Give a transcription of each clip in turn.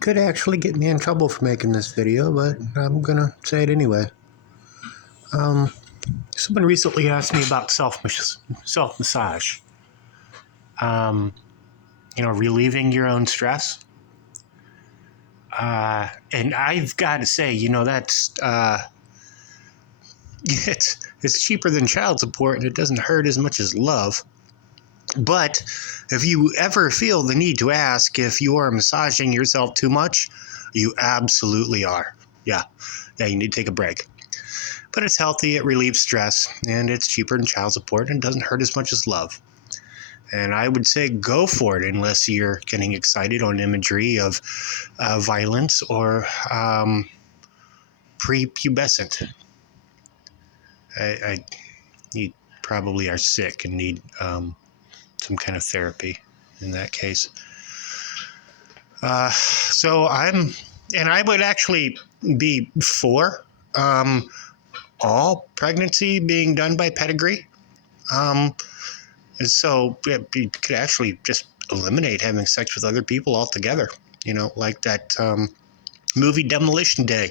Could actually get me in trouble for making this video, but I'm gonna say it anyway. Someone recently asked me about self massage. Relieving your own stress. And I've got to say, that's it's cheaper than child support, and it doesn't hurt as much as love. But if you ever feel the need to ask if you are massaging yourself too much, you absolutely are. Yeah, you need to take a break. But it's healthy, it relieves stress, and it's cheaper than child support, and doesn't hurt as much as love. And I would say go for it, unless you're getting excited on imagery of violence or prepubescent. You probably are sick and need some kind of therapy in that case. I would actually be for all pregnancy being done by pedigree. And so you could actually just eliminate having sex with other people altogether. Like that movie Demolition Day,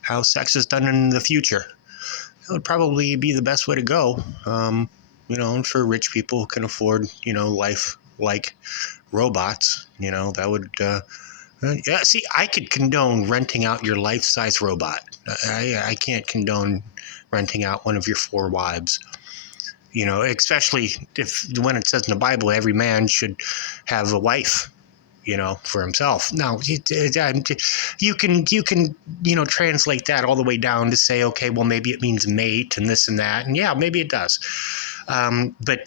how sex is done in the future. That would probably be the best way to go. And for rich people who can afford, life-like robots, that would, see, I could condone renting out your life-size robot. I can't condone renting out one of your 4 wives, especially when it says in the Bible, every man should have a wife, for himself. Now, you can translate that all the way down to say, okay, well, maybe it means mate and this and that. And yeah, maybe it does. But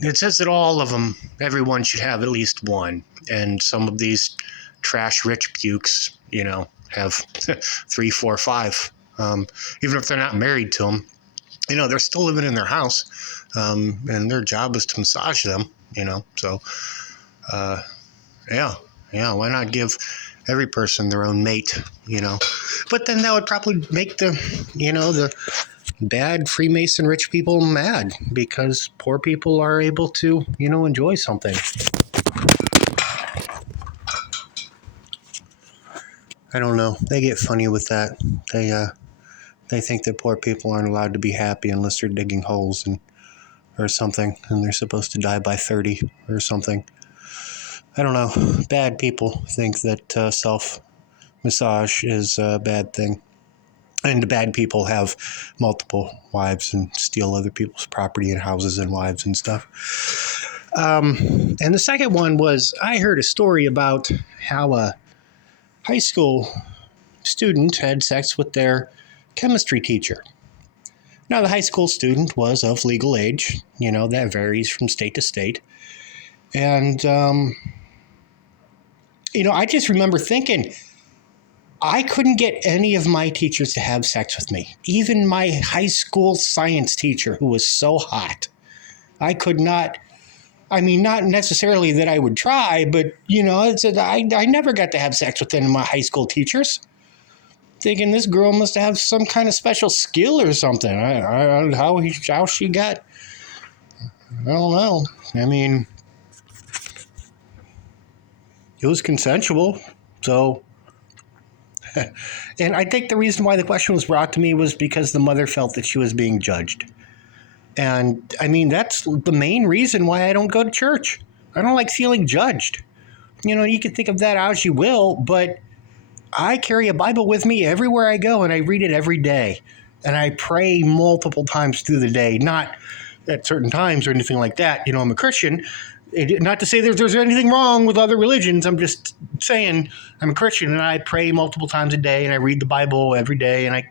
it says that everyone should have at least one. And some of these trash rich pukes, have 3, 4, 5. Even if they're not married to them, they're still living in their house. And their job is to massage them, so, yeah, why not give every person their own mate, But then that would probably make the bad Freemason rich people mad, because poor people are able to, enjoy something. I don't know. They get funny with that. They think that poor people aren't allowed to be happy unless they're digging holes or something, and they're supposed to die by 30 or something. I don't know. Bad people think that self-massage is a bad thing. And the bad people have multiple wives and steal other people's property and houses and wives and stuff. And the second one was, I heard a story about how a high school student had sex with their chemistry teacher. Now, the high school student was of legal age. That varies from state to state. And, I just remember thinking, I couldn't get any of my teachers to have sex with me. Even my high school science teacher, who was so hot. I could not. I mean, not necessarily that I would try, but, I never got to have sex with any of my high school teachers. Thinking this girl must have some kind of special skill or something. How she got, I don't know. I mean, it was consensual, so. And I think the reason why the question was brought to me was because the mother felt that she was being judged. And I mean, that's the main reason why I don't go to church. I don't like feeling judged. You can think of that as you will, but I carry a Bible with me everywhere I go, and I read it every day. And I pray multiple times through the day, not at certain times or anything like that. I'm a Christian. Not to say that there's anything wrong with other religions. I'm just saying I'm a Christian, and I pray multiple times a day, and I read the Bible every day, and I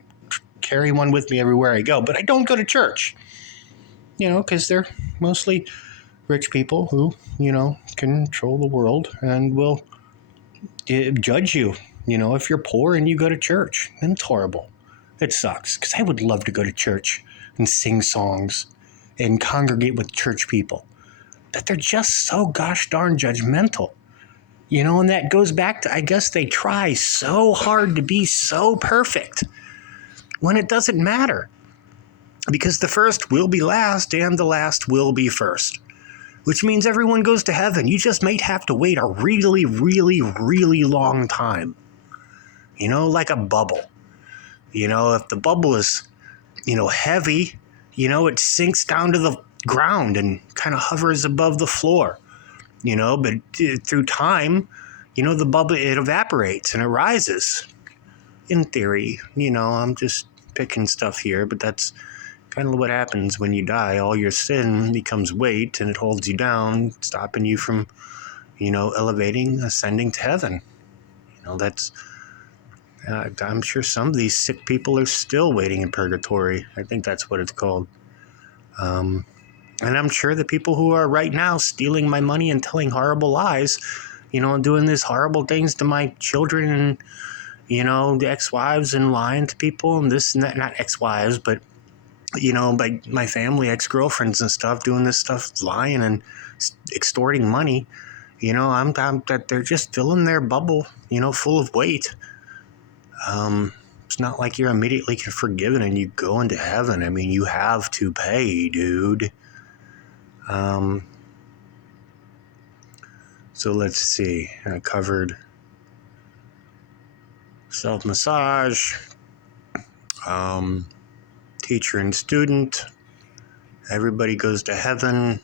carry one with me everywhere I go. But I don't go to church, because they're mostly rich people who, control the world and will judge you. If you're poor and you go to church, then it's horrible. It sucks, because I would love to go to church and sing songs and congregate with church people. But they're just so gosh darn judgmental. And that goes back to, I guess they try so hard to be so perfect when it doesn't matter. Because the first will be last and the last will be first. which means everyone goes to heaven. You just might have to wait a really, really, really long time. Like a bubble. If the bubble is, heavy, it sinks down to the ground and kind of hovers above the floor. But through time, the bubble, it evaporates and it rises. In theory, I'm just picking stuff here, but that's kind of what happens when you die. All your sin becomes weight and it holds you down, stopping you from, elevating, ascending to heaven. That's, I'm sure some of these sick people are still waiting in purgatory. I think that's what it's called. And I'm sure the people who are right now stealing my money and telling horrible lies, and doing these horrible things to my children and, the ex-wives and lying to people and this and that, not ex-wives, but, by my family, ex-girlfriends and stuff, doing this stuff, lying and extorting money, I'm that they're just filling their bubble, full of weight. It's not like you're immediately forgiven and you go into heaven. I mean, you have to pay, dude. So let's see. I covered self-massage, teacher and student, everybody goes to heaven.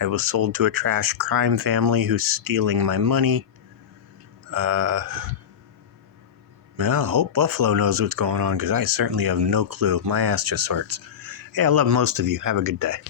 I was sold to a trash crime family who's stealing my money. I hope Buffalo knows what's going on, because I certainly have no clue. My ass just hurts. Hey, I love most of you. Have a good day.